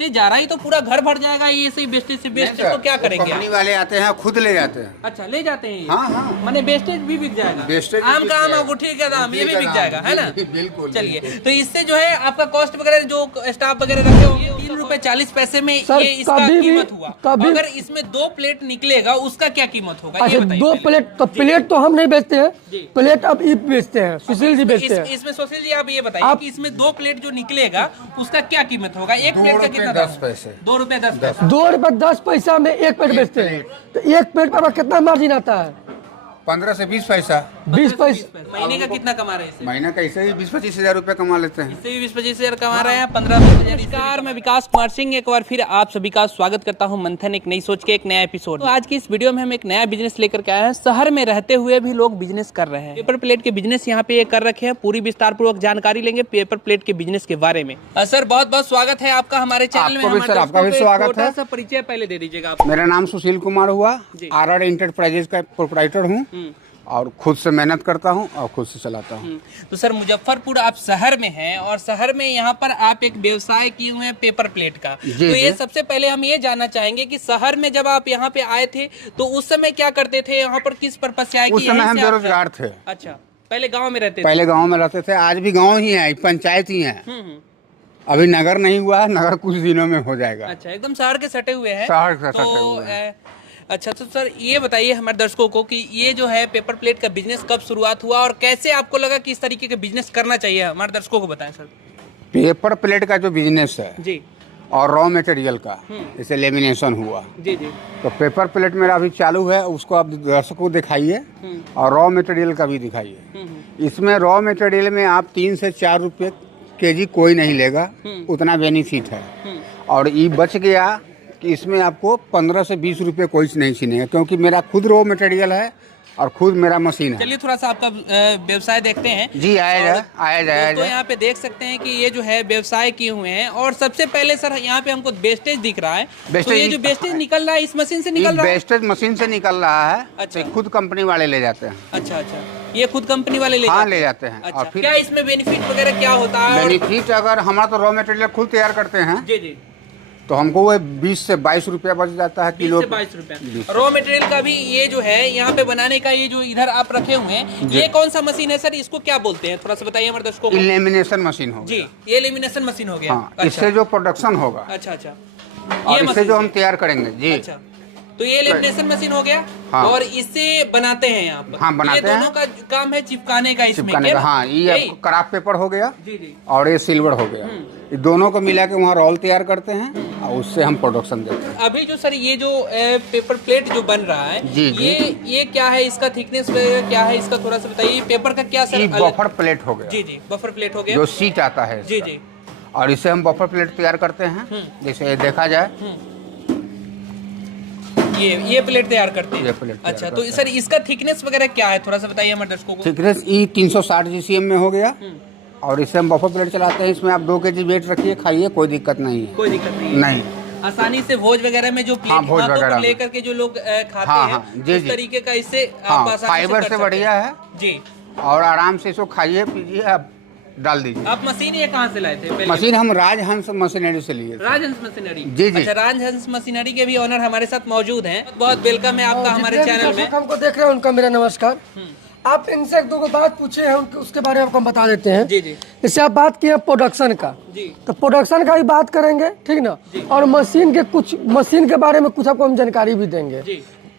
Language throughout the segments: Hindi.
वेस्टेज जा रहा है तो पूरा घर भर जाएगा ये सही वेस्टेज से। वेस्टेज तो क्या करेंगे? कंपनी वाले आते हैं खुद ले जाते हैं। अच्छा ले जाते हैं? हाँ हाँ, माने वेस्टेज भी बिक जाएगा। वेस्टेज आम का आम, अंगूठी का दाम, ये भी बिक जाएगा, है ना? बिल्कुल। चलिए, तो इससे जो है आपका कॉस्ट वगैरह जो स्टाफ वगैरह रखे होंगे ₹3.40 में ये इसका कीमत हुआ। अगर इसमें 2 प्लेट निकलेगा उसका क्या कीमत होगा? अच्छा 2 प्लेट तो प्लेट तो हम नहीं बेचते हैं, प्लेट अब ई बेचते हैं, सुशील जी बेचते हैं। इसमें सुशील जी आप ये बताइए कि इसमें 2 प्लेट जो निकलेगा उसका क्या कीमत होगा? एक प्लेट का कितना दाम? ₹2.10। ₹2.10 में एक प्लेट बेचते हैं, तो एक प्लेट पर कितना मार्जिन आता है? 15 से 20 पैसा। 20 पैसा। महीने का कितना कमा रहे हैं? महीने का ऐसे ही 20-25 हजार रुपए कमा लेते हैं। इससे भी 20-25 हजार कमा रहे हैं, 15-20 हजार। नमस्कार, मैं विकास कुमार सिंह एक बार फिर आप सभी का स्वागत करता हूं मंथन एक नई सोच के एक नया एपिसोड। तो आज की इस वीडियो में हम एक नया बिजनेस लेकर के आए हैं। शहर में रहते हुए भी लोग बिजनेस कर रहे हैं। पेपर प्लेट के बिजनेस यहाँ पे कर रखे हैं। पूरी विस्तार पूर्वक जानकारी लेंगे पेपर प्लेट के बिजनेस के बारे में। सर बहुत बहुत स्वागत है आपका हमारे चैनल में। आपका भी स्वागत है। सा परिचय पहले दे दीजिएगा आप। मेरा नाम सुशील कुमार हुआ, RR इंटरप्राइजेज का प्रोप्राइटर हूँ और खुद से मेहनत करता हूँ और खुद से चलाता हूँ। तो सर मुजफ्फरपुर आप शहर में हैं और शहर में यहाँ पर आप एक व्यवसाय किए हुए हैं पेपर प्लेट का। तो ये सबसे पहले हम ये जानना चाहेंगे कि शहर में जब आप यहाँ पे आए थे तो उस समय क्या करते थे? यहाँ पर किस पर्पज से आए? उस समय हम बेरोजगार थे। अच्छा, पहले गाँव में रहते थे? पहले गाँव में रहते थे, आज भी गाँव ही है, पंचायत ही है। अभी नगर नहीं हुआ, नगर कुछ दिनों में हो जाएगा। अच्छा, एकदम शहर के सटे हुए हैं। शहर के सटे हुए हैं। अच्छा, तो सर ये बताइए हमारे दर्शकों को कि ये जो है पेपर प्लेट का बिजनेस कब शुरुआत हुआ और कैसे आपको लगा कि इस तरीके का बिजनेस करना चाहिए? हमारे दर्शकों को बताएं सर। पेपर प्लेट का जो बिजनेस है जी, और रॉ मटेरियल का, जैसे लेमिनेशन हुआ, जी जी, तो पेपर प्लेट मेरा अभी चालू है, उसको आप दर्शकों को दिखाइए और रॉ मटेरियल का भी दिखाइए। इसमें रॉ मटेरियल में आप 3 से 4 रुपये केजी कोई नहीं लेगा, उतना बेनिफिट है। और ये बच गया कि इसमें आपको 15 से 20 रुपये कोई नहीं छीनेगा, क्योंकि मेरा खुद रॉ मटेरियल है और खुद मेरा मशीन है। चलिए थोड़ा सा आपका व्यवसाय देखते हैं। जी आया तो यहाँ पे देख सकते हैं कि ये जो है व्यवसाय किए हुए हैं। और सबसे पहले सर यहाँ पे हमको वेस्टेज दिख रहा है, तो ये जो वेस्टेज निकल रहा है इस मशीन से निकल रहा है? वेस्टेज मशीन से निकल रहा है। अच्छा, खुद कंपनी वाले ले जाते हैं। अच्छा अच्छा, ये खुद कंपनी वाले ले जाते हैं। अच्छा, और फिर क्या इसमें बेनिफिट वगैरह क्या होता है? बेनिफिट अगर हमारा तो रॉ मटेरियल खुद तैयार करते हैं जी जी, तो हमको वो 20 से 22 रुपया बच जाता है किलो। 22 रुपया। रॉ मटेरियल का भी ये जो है यहाँ पे बनाने का ये जो इधर आप रखे हुए हैं, ये कौन सा मशीन है सर? इसको क्या बोलते हैं? थोड़ा सा बताइए हमारे दर्शकों को। लेमिनेशन मशीन हो जी, ये लेमिनेशन मशीन हो गया। हाँ, इससे जो प्रोडक्शन होगा। अच्छा अच्छा, और इससे जो हम तैयार करेंगे। जी अच्छा, तो ये लेमिनेशन मशीन हो गया। हाँ। और इससे बनाते हैं यहाँ पर। हाँ, बनाते हैं। ये दोनों का काम है चिपकाने का इसमें। हाँ, ये क्राफ्ट पेपर हो गया। जी जी, और ये सिल्वर हो गया। ये दोनों को मिला के वहाँ रोल तैयार करते हैं और उससे हम प्रोडक्शन देते हैं। अभी जो सर ये जो पेपर प्लेट जो बन रहा है, ये क्या है? इसका थिकनेस क्या है इसका? थोड़ा सा बताइए। पेपर का क्या सर? बफर प्लेट हो गया। जी जी, बफर प्लेट हो गया, जो सीट आता है। जी जी, और इससे हम बफर प्लेट तैयार करते हैं। जैसे देखा जाए, ये प्लेट तैयार करते हैं। ये प्लेट। अच्छा, तो सर इसका थिकनेस वगैरह क्या है? थोड़ा सा बताइए हमारे दर्शकों को। थिकनेस 360 GCM में हो गया। और इससे हम बफर प्लेट चलाते हैं। इसमें आप 2 केजी वेट रखिए, खाइए, कोई दिक्कत नहीं है। कोई दिक्कत नहीं। आसानी से भोज वगैरह में जो प्लेट लेकर के जो लोग खाते हैं, इस तरीके का इससे फाइबर से बढ़िया है जी। और आराम से इसको खाइए, पीजिए, आप डाल दीजिए। आप मशीन ये कहाँ से लाए थे? मशीन हम राजहंस मशीनरी से लिए। राजहंस मशीनरी? जी जी। अच्छा, राजहंस मशीनरी के भी ओनर हमारे साथ मौजूद हैं। बहुत वेलकम है आपका हमारे चैनल में। हमको देख रहे हैं उनका मेरा नमस्कार। आप इनसे 1-2 बात पूछे हैं, उसके बारे में आपको हम बता देते हैं। जी जी। जैसे आप बात किए प्रोडक्शन का, तो प्रोडक्शन का भी बात करेंगे, ठीक ना? और मशीन के बारे में कुछ आपको हम जानकारी भी देंगे।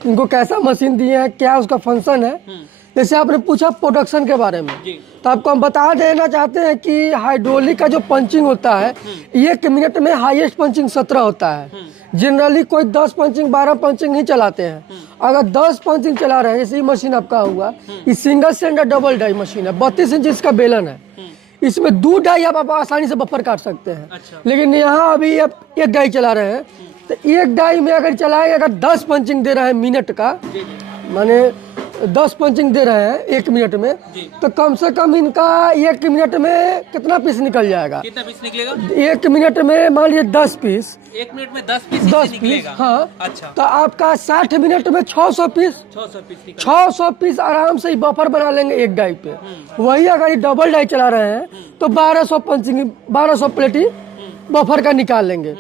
इनको कैसा मशीन दिए हैं, क्या उसका फंक्शन है। जैसे आपने पूछा प्रोडक्शन के बारे में, तो आपको हम बता देना चाहते हैं कि हाइड्रोलिक का जो पंचिंग होता है, 1 मिनट में हाईएस्ट पंचिंग 17 होता है। जनरली कोई 10 पंचिंग 12 पंचिंग ही चलाते हैं। अगर 10 पंचिंग चला रहे हैं, जैसे ये मशीन आपका हुआ, ये single cylinder double die machine है। 32 इंच इसका बेलन है। इसमें 2 डाई आप आसानी से बफर काट सकते हैं। अच्छा। लेकिन यहाँ अभी आप 1 डाई चला रहे हैं, तो 1 डाई में अगर चलाएंगे, अगर 10 पंचिंग दे रहे हैं मिनट का, माने 10 पंचिंग दे रहे हैं 1 मिनट में, तो कम से कम इनका 1 मिनट में कितना पीस निकल जाएगा? कितना पीस निकलेगा? 1 मिनट में मान लीजिए 10 पीस। 1 मिनट में 10 पीस? हाँ। अच्छा, तो आपका 60 मिनट में 600 पीस। 600 पीस आराम से ही बफर बना लेंगे 1 डाई पे। वही अगर ये डबल डाई चला रहे हैं तो 1200 पंचिंग 1200 प्लेट बफर का निकाल लेंगे।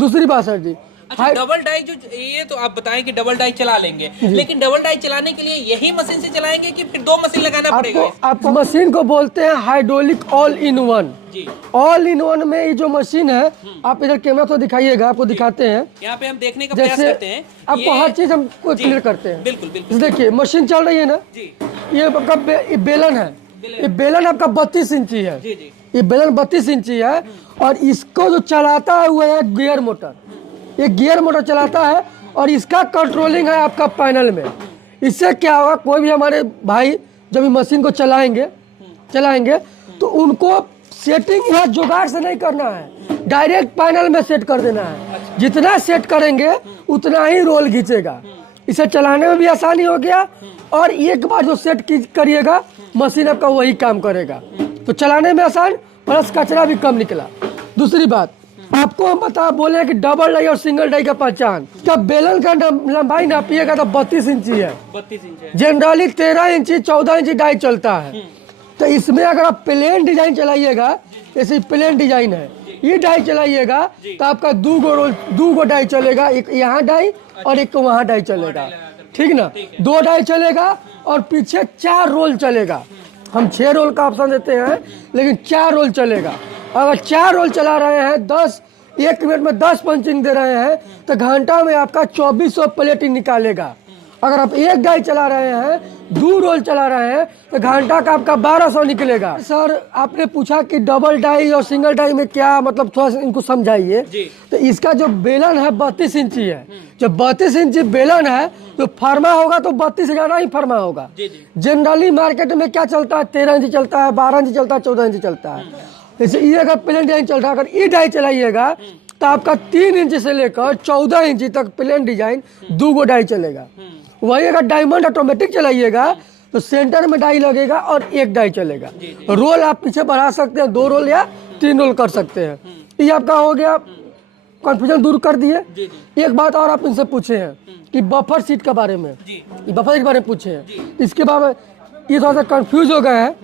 दूसरी बात सर जी, अच्छा, डबल डाई जो ये तो आप बताएं कि डबल डाई चला लेंगे, लेकिन डबल डाई चलाने के लिए यही मशीन से चलाएंगे कि फिर 2 मशीन लगाना पड़ेगा? आपको मशीन को बोलते हैं हाइड्रोलिक ऑल इन वन। जी, ऑल इन वन में ये जो मशीन है, आप इधर कैमरा तो दिखाइएगा, आपको दिखाते हैं। यहाँ पे हम देखने का प्रयास जैसे करते हैं, आपको हर चीज हम क्लियर करते हैं। बिल्कुल बिल्कुल। देखिए मशीन चल रही है ना, जी ये आपका बेलन है, ये बेलन आपका 32 इंची है। जी जी, ये बेलन 32 इंची है और इसको जो चलाता है वो है गियर मोटर। ये गियर मोटर चलाता है और इसका कंट्रोलिंग है आपका पैनल में। इससे क्या होगा, कोई भी हमारे भाई जब ये मशीन को चलाएंगे तो उनको सेटिंग यहाँ जुगाड़ से नहीं करना है, डायरेक्ट पैनल में सेट कर देना है। जितना सेट करेंगे उतना ही रोल खींचेगा। इसे चलाने में भी आसानी हो गया और एक बार जो सेट करिएगा मशीन आपका वही काम करेगा, तो चलाने में आसान, प्लस कचरा भी कम निकला। दूसरी बात आपको हम बोले कि डबल डाई और सिंगल डाई का पहचान, क्या बेलन का लंबाई नापिएगा तो 32 इंची है। 32 इंच है। जनरली 13 इंची 14 इंची डाई चलता है। तो इसमें अगर आप प्लेन डिजाइन चलाइएगा, जैसे प्लेन डिजाइन है, ये डाई चलाइएगा तो आपका दो गो डाई चलेगा, एक यहाँ डाई और एक वहाँ डाई चलेगा, ठीक ना। 2 डाई चलेगा और पीछे 4 रोल चलेगा। हम 6 रोल का ऑप्शन देते हैं, लेकिन 4 रोल चलेगा। अगर 4 रोल चला रहे हैं, 1 मिनट में 10 पंचिंग दे रहे हैं तो घंटा में आपका 2400 प्लेट निकालेगा। अगर आप 1 डाई चला रहे हैं, 2 रोल चला रहे हैं तो घंटा का आपका 1200 निकलेगा। सर आपने पूछा कि डबल डाई और सिंगल डाई में क्या मतलब, थोड़ा सा इनको समझाइए। तो इसका जो बेलन है 32 इंची है। जब 32 इंची बेलन है तो फर्मा होगा तो 32 से ज्यादा ही फर्मा होगा। जनरली मार्केट में क्या चलता है, 13 इंची चलता है, 12 इंची चलता है, 14 इंची चलता है। जैसे ये अगर प्लेन डिजाइन चल रहा है, अगर ये डाई चलाइएगा तो आपका 3 इंच से लेकर 14 इंची तक प्लेन डिजाइन 2 गो डाई चलेगा। वही अगर डायमंड ऑटोमेटिक चलाइएगा तो सेंटर में डाई लगेगा और 1 डाई चलेगा। रोल आप पीछे बढ़ा सकते हैं, 2 रोल या 3 रोल कर सकते हैं। ये आपका हो गया, कंफ्यूजन दूर कर दिए। एक बात और आप इनसे पूछे हैं कि बफर सीट के बारे में, ये बफर सीट के बारे में पूछे हैं, इसके बारे में ये थोड़ा सा कंफ्यूज हो गए हैं।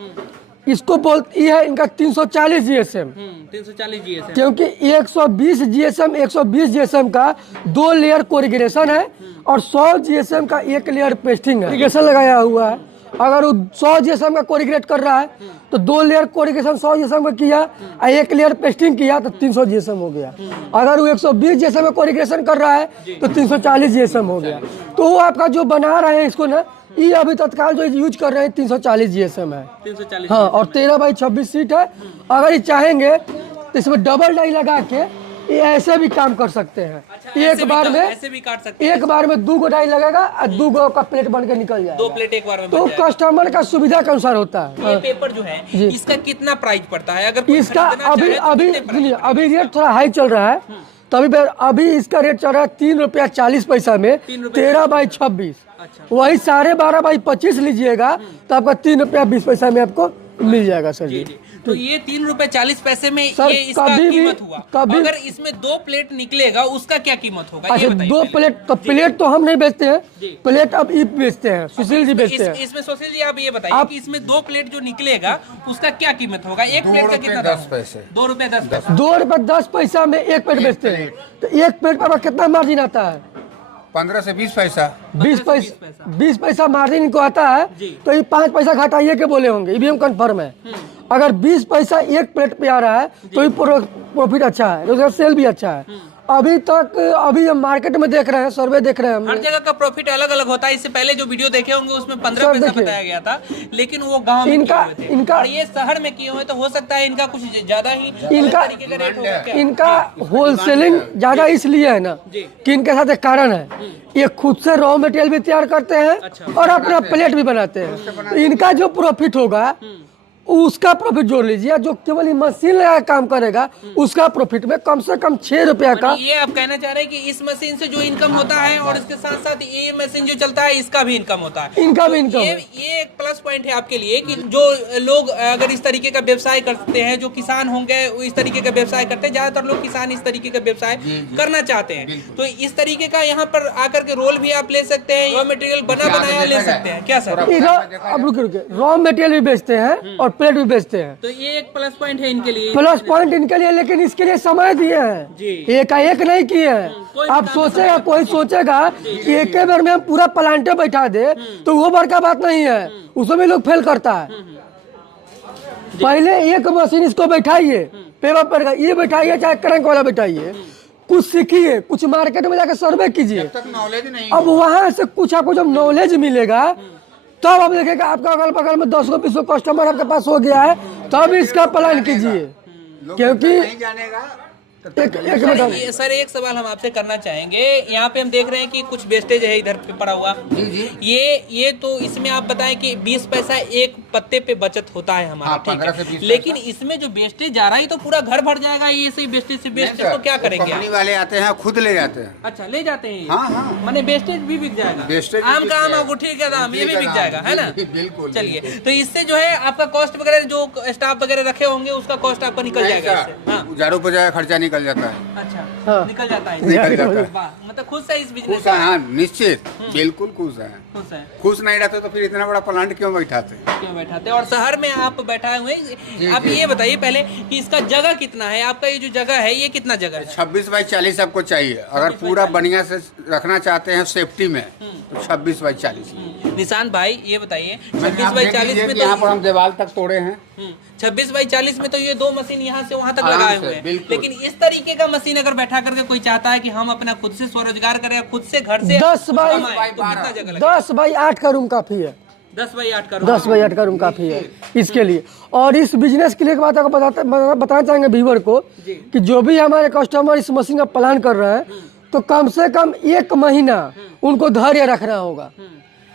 इसको बोलती है इनका 340 GSM, 340 GSM, क्योंकि 120 GSM 120 GSM का 2 लेयर कोरिगेशन है और 100 GSM का 1 लेयर पेस्टिंग है, कोरिगेशन लगाया हुआ है। अगर वो 100 GSM का कोरिगेट कर रहा है तो 2 लेयर कोरिगेशन 100 GSM का किया और 1 लेयर पेस्टिंग किया तो 300 GSM हो गया। अगर वो 120 GSM का कोरिगेशन कर रहा है तो 340 GSM हो गया। तो वो आपका जो बना रहे हैं इसको ना, ये अभी तत्काल जो यूज कर रहे हैं 340 GSM है। 340, हाँ, और 13x26 सीट है। अगर ये चाहेंगे तो इसमें डबल डाई लगा के ये ऐसे भी काम कर सकते हैं। एक बार में ऐसे भी काट सकते हैं। 1 बार में 2 गो डाई लगेगा और 2 गो का प्लेट बन के निकल जाएगा। 2 प्लेट एक बार में तो बन जाएगा। कस्टमर का सुविधा के अनुसार होता है। ये पेपर जो है इसका कितना प्राइस पड़ता है? अगर कोई इसका खरीदना अभी चाहे तो अभी कितने प्राइस? सुनिए, अभी रेट थोड़ा हाई चल रहा है, तो अभी इसका रेट चल रहा है 3 रुपया 40 पैसा में 13x26। वही 12.5x25 लीजिएगा तो आपका 3 रुपया 20 पैसा में आपको मिल जाएगा सर जी। तो ये 3 रुपए 40 पैसे में सर, ये इसका कभी भी- कीमत हुआ। कभी- अगर इसमें 2 प्लेट निकलेगा उसका क्या कीमत होगा? अच्छा, ये बताइए 2 पहले। प्लेट तो प्लेट तो हम नहीं बेचते हैं, प्लेट अब ई बेचते हैं, सुशील जी बेचते हैं। इसमें सुशील जी आप ये बताइए कि इसमें 2 प्लेट जो निकलेगा उसका क्या कीमत होगा? 1 प्लेट का कितना? 10 पैसे। 2 रुपए 10 पैसे। 2 रुपये 10 पैसा में 1 प्लेट बेचते हैं, तो 1 प्लेट पर कितना मार्जिन आता है? 15 से 20 पैसा। 20 पैसा मार्जिन इनको आता है। तो ये 5 पैसा घटाइए के बोले होंगे, ये भी हम कन्फर्म है। अगर 20 पैसा 1 प्लेट पे आ रहा है तो ये प्रॉफिट अच्छा है, तो सेल भी अच्छा है। अभी हम मार्केट में देख रहे हैं, सर्वे देख रहे हैं हर हमने। जगह का प्रॉफिट अलग अलग होता है। इससे पहले जो वीडियो देखे होंगे उसमें 15 पैसा देखिए, बताया गया था, लेकिन वो गांव में इनका- किए हुए थे। इनका- और ये शहर में किए हुए तो हो सकता है इनका कुछ ज्यादा ही इनका- तरीके का रेट होगा क्या? इनका होलसेलिंग ज्यादा इसलिए है ना कि इनके साथ एक कारण है, ये खुद से रॉ मटेरियल भी तैयार करते हैं और अपना प्लेट भी बनाते हैं। तो इनका जो प्रॉफिट होगा उसका प्रॉफिट जोड़ लीजिए, जो केवल मशीन लगा काम करेगा उसका प्रॉफिट में कम से कम 6 रुपया का। ये आप कहना चाह रहे हैं कि इस मशीन से जो इनकम होता है और इसके साथ साथ ये मशीन जो चलता है इसका भी इनकम होता है। इनका भी तो इनकम ये एक प्लस पॉइंट है आपके लिए कि जो लोग अगर इस तरीके का व्यवसाय करते हैं, जो किसान होंगे वो इस तरीके का व्यवसाय करते हैं, ज्यादातर लोग किसान इस तरीके का व्यवसाय करना चाहते हैं। तो इस तरीके का यहाँ पर आकर के रोल भी आप ले सकते हैं, रॉ मटेरियल बना बनाया ले सकते हैं क्या सर? अब रुके रॉ मटेरियल भी बेचते हैं और प्लेट भी बेचते हैं। तो ये एक प्लस पॉइंट है इनके लिए। प्लस पॉइंट इनके लिए, लेकिन इसके लिए समय दिए हैं, जी। एक नहीं किए हैं। आप सोचेगा, कोई सोचेगा कि एक बार में हम पूरा प्लांटे बैठा दे तो वो बड़का बात नहीं है, उसमें भी लोग फेल करता है। पहले एक मशीन इसको बैठाइए, पेपर पर ये बैठाइए, चाहे क्रैंक वाला बैठाइए, कुछ सीखिए, कुछ मार्केट में जाकर सर्वे कीजिए। नॉलेज नहीं, अब वहां से कुछ आपको जब नॉलेज मिलेगा तब आप देखेगा आपका अगल बगल में 10 20 कस्टमर आपके पास हो गया है, तब इसका प्लान कीजिए। क्योंकि नहीं जानेगा एक मिनट, सर एक सवाल हम आपसे करना चाहेंगे। यहाँ पे हम देख रहे हैं कि कुछ वेस्टेज है इधर पे पड़ा हुआ। जी जी। ये तो इसमें आप बताएं कि 20 पैसा एक पत्ते पे बचत होता है हमारा, हाँ, ठीक 15 से है। 20 लेकिन इसमें जो वेस्टेज जा रहा है तो पूरा घर भर जाएगा, ये सही वेस्टेज से वेस्टेज को क्या करेंगे कंपनी आप? वाले आते हैं, खुद ले जाते हैं। अच्छा, ले जाते हैं ये? हाँ हाँ, माने वेस्टेज भी बिक जाएगा। वेस्टेज आम का आम, अंगूठी का दाम, ये भी बिक जाएगा, है ना? बिल्कुल। चलिए, तो इससे जो है आपका कॉस्ट वगैरह जो स्टाफ वगैरह रखे होंगे उसका कॉस्ट आपका निकल जाएगा इससे। हाँ, झाड़ू पोछा का खर्चा निकल जाता है। अच्छा, हाँ। निकल जाता है निकल जाता है। वाह, मतलब खुश है इस बिजनेस खुश है, हाँ निश्चित, बिल्कुल खुश है। खुश है। खुश नहीं रहते तो फिर इतना बड़ा प्लांट क्यों बैठाते? क्यों बैठाते? और शहर में आप बैठाए हुए हैं। आप ये बताइए पहले कि इसका जगह कितना है, आपका ये जो जगह है ये कितना जगह है? 26 बाई 40 आपको चाहिए। अगर पूरा बढ़िया से रखना चाहते हैं सेफ्टी में तो 26 बाई 40। निशांत भाई ये बताइए, 26 बाई 40 में यहाँ पर तो हम दीवार तक तोड़े हैं। 26 बाई 40 में तो ये 2 मशीन यहाँ से वहाँ तक आराम लगाए से, हुए हैं। बिल्कुल। लेकिन इस तरीके का मशीन अगर बैठा करके कोई चाहता है कि हम अपना खुद से स्वरोजगार करें, खुद से घर से 10 बाई कमाएं, तो कितना जगह लगेगा? 10 बाई 8 का रूम काफी है। 10 बाई 8 का 10 बाई 8 का रूम काफी है इसके लिए। और इस बिजनेस के लिए एक बात आपको बताना चाहेंगे व्यूअर को कि जो भी हमारे कस्टमर इस मशीन का प्लान कर रहे हैं तो कम से कम 1 महीना उनको धैर्य रखना होगा।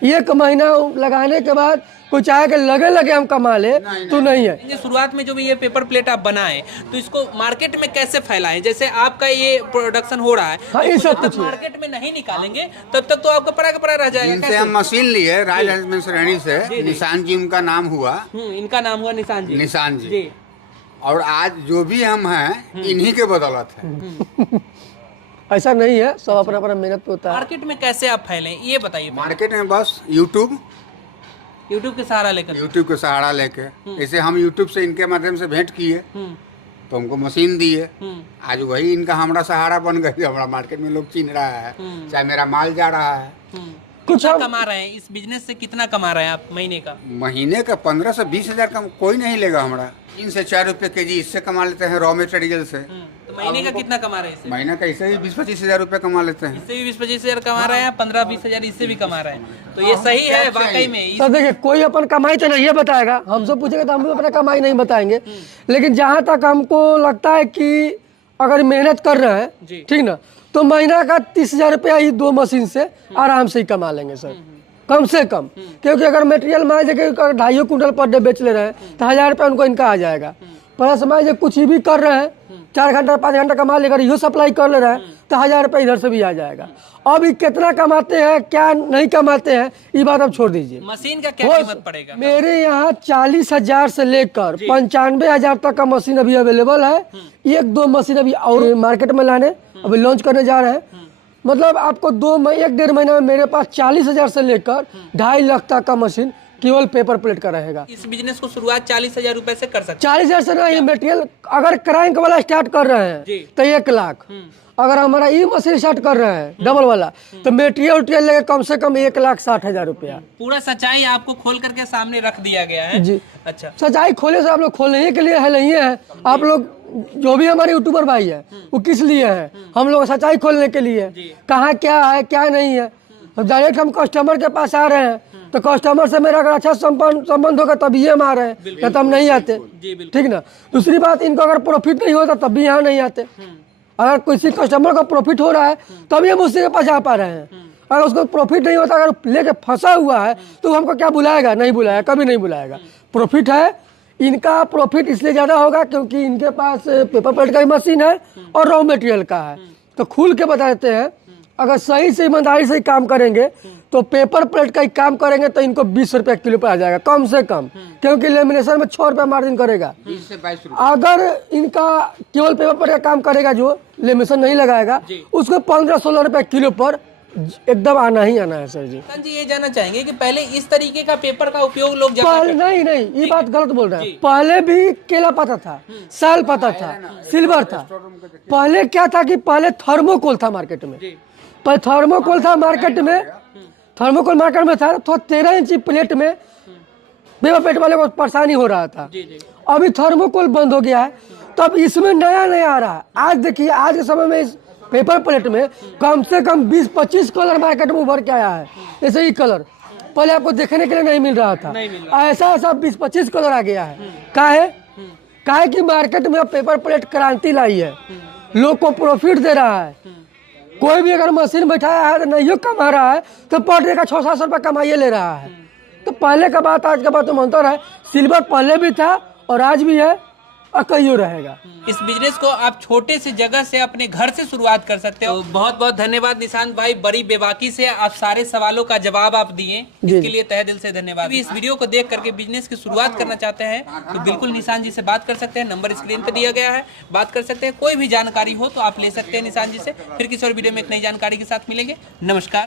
1 महीना लगाने के बाद कोई चाहे कि लगे हम कमा ले तो नहीं है। ये शुरुआत में जो भी ये पेपर प्लेट आप बनाएं तो इसको मार्केट में कैसे फैलाएं? जैसे आपका ये प्रोडक्शन हो रहा है, हाँ, ये सब आप कुछ है। मार्केट में नहीं निकालेंगे तब तक तो आपका पड़ा का पड़ा रह जाएगा। इनसे कैसे? हम मशीन लिए राज हंसमेन श्रेणी से, निशान जी उनका नाम हुआ। इनका नाम हुआ निशान जी। निशान जी। जी। और आज जो भी हम हैं इन्हीं के बदौलत है। ऐसा नहीं है, सब अपना अपना मेहनत पे होता है। मार्केट में कैसे आप फैले ये बताइए। मार्केट में बस यूट्यूब के सहारा लेकर। यूट्यूब के सहारा लेके, जैसे हम यूट्यूब से इनके माध्यम से भेंट किए तो हमको मशीन दिए। आज वही इनका हमारा सहारा बन गई। हमारा मार्केट में लोग चिन्ह रहा है, चाहे मेरा माल जा रहा है। कुछ कितना हम कमा रहे हैं इस बिजनेस से? कितना कमा रहे हैं आप महीने का? महीने का 15 से 20 हजार का कोई नहीं लेगा हमारा। 3 से 4 रुपए केजी इससे कमा लेते हैं, रॉ मटेरियल से। तो महीने का कितना कमा रहे हैं इससे? महीने का इससे ही 20-25 हजार रुपए कमा लेते हैं। इससे भी 20-25 हजार कमा रहे हैं, 15-20 हजार इससे भी कमा रहे हैं। तो ये सही है वाकई में। तो देखिए, कोई अपन कमाई तो नहीं बताएगा, हमसे पूछेगा तो हम भी अपना कमाई नहीं बताएंगे। लेकिन जहाँ तक हमको लगता है कि अगर मेहनत कर रहे हैं ठीक ना, तो महीना का 30,000 रुपया ही 2 मशीन से आराम से ही कमा लेंगे सर, कम से कम। क्योंकि अगर मटेरियल मान लीजिए 2.5 क्विंटल पर डे बेच ले रहे हैं तो 1000 रुपया उनको इनका आ जाएगा। प्लस मान लीजिए कुछ ही भी कर रहे हैं, 4 घंटा 5 घंटा कमा लेकर यो सप्लाई कर ले रहे हैं तो 1000 रुपया इधर से भी आ जाएगा। अब ये कितना कमाते हैं क्या नहीं कमाते हैं ये बात अब छोड़ दीजिए। मशीन का क्या कीमत पड़ेगा? मेरे यहाँ 40,000 से लेकर 95,000 तक का मशीन अभी अवेलेबल है। 1-2 मशीन अभी और मार्केट में लाने अभी लॉन्च करने जा रहे हैं। मतलब आपको 1-1.5 महीना में मेरे पास 40,000 से लेकर 2.5 लाख तक का मशीन केवल पेपर प्लेट का रहेगा। इस बिजनेस को शुरुआत 40,000 रुपए से कर सकते 40,000 से नहीं, मटेरियल अगर क्रैंक वाला स्टार्ट कर रहे हैं तो 1 लाख। अगर हमारा ई मशीन स्टार्ट कर रहे हैं डबल वाला तो मटेरियल लेके कम से कम 1,60,000 रुपया। पूरा सच्चाई आपको खोल करके सामने रख दिया गया है जी। अच्छा, सच्चाई खोले से आप लोग खोलने के लिए है नहीं है। आप लोग जो भी हमारे यूट्यूबर भाई है वो किस लिए है? हम लोग सच्चाई खोलने के लिए। कहाँ क्या है क्या नहीं है, डायरेक्ट हम कस्टमर के पास आ रहे हैं तो कस्टमर से मेरा अगर अच्छा संबंध होगा तभी हम आ रहे हैं, या तो हम नहीं आते। ठीक ना। दूसरी बात, इनको अगर प्रॉफिट नहीं होता तब भी यहाँ नहीं आते। अगर किसी कस्टमर को प्रॉफिट हो रहा है तभी हम उससे के पास आ पा रहे हैं। अगर उसको प्रॉफिट नहीं होता, अगर लेके फंसा हुआ है तो हमको क्या बुलाएगा? नहीं बुलाएगा, कभी नहीं बुलाएगा। प्रॉफिट है, इनका प्रॉफिट इसलिए ज़्यादा होगा क्योंकि इनके पास पेपर प्लेट का भी मशीन है और रॉ मटेरियल का है। तो खुल के बता देते हैं, अगर सही से ईमानदारी से काम करेंगे तो पेपर प्लेट का ही काम करेंगे तो इनको 20 रुपया किलो पे आ जाएगा कम से कम। क्योंकि लेमिनेशन में 6 रुपया मार्जिन करेगा। 20 से 22 अगर इनका केवल पेपर प्लेट का काम करेगा जो लेमिनेशन नहीं लगाएगा उसको 15-16 रुपया किलो पर एकदम आना ही आना है सर जी। निशान जी ये जानना चाहेंगे कि पहले इस तरीके का पेपर का उपयोग लोग ज्यादा पहले नहीं ये बात गलत बोल रहे हैं। पहले भी केला पता था, साल पता था, सिल्वर था। पहले क्या था कि पहले थर्मोकोल था मार्केट में, पर थर्मोकोल था मार्केट में, थर्मोकोल मार्केट में था तो 13 इंची प्लेट में बेवा पेट वाले को परेशानी हो रहा था। अभी थर्मोकोल बंद हो गया है, तो अब इसमें नया आ रहा है। आज देखिए, आज के समय में इस पेपर प्लेट में कम से कम 20-25 कलर मार्केट में उभर के आया है। ऐसे ही कलर पहले आपको देखने के लिए नहीं मिल रहा था, ऐसा 20-25 कलर आ गया है। काहे कि मार्केट में अब पेपर प्लेट क्रांति लाई है, लोग को प्रॉफिट दे रहा है। कोई भी अगर मशीन बैठाया है तो नहीं कमा रहा है, तो पर डे का 600-700 रुपये कमाइए ले रहा है। तो पहले का बात आज का बात तो अंतर है। सिल्वर पहले भी था और आज भी है और कहीं रहेगा। इस बिजनेस को आप छोटे से जगह से अपने घर से शुरुआत कर सकते हो। तो बहुत बहुत धन्यवाद निशांत भाई, बड़ी बेबाकी से आप सारे सवालों का जवाब आप दिए, इसके लिए तहे दिल से धन्यवाद। इस वीडियो को देख करके बिजनेस की शुरुआत करना चाहते हैं तो बिल्कुल निशांत जी से बात कर सकते हैं, नंबर स्क्रीन पर दिया गया है, बात कर सकते हैं। कोई भी जानकारी हो तो आप ले सकते हैं निशांत जी से। फिर किसी और वीडियो में एक नई जानकारी के साथ मिलेंगे। नमस्कार।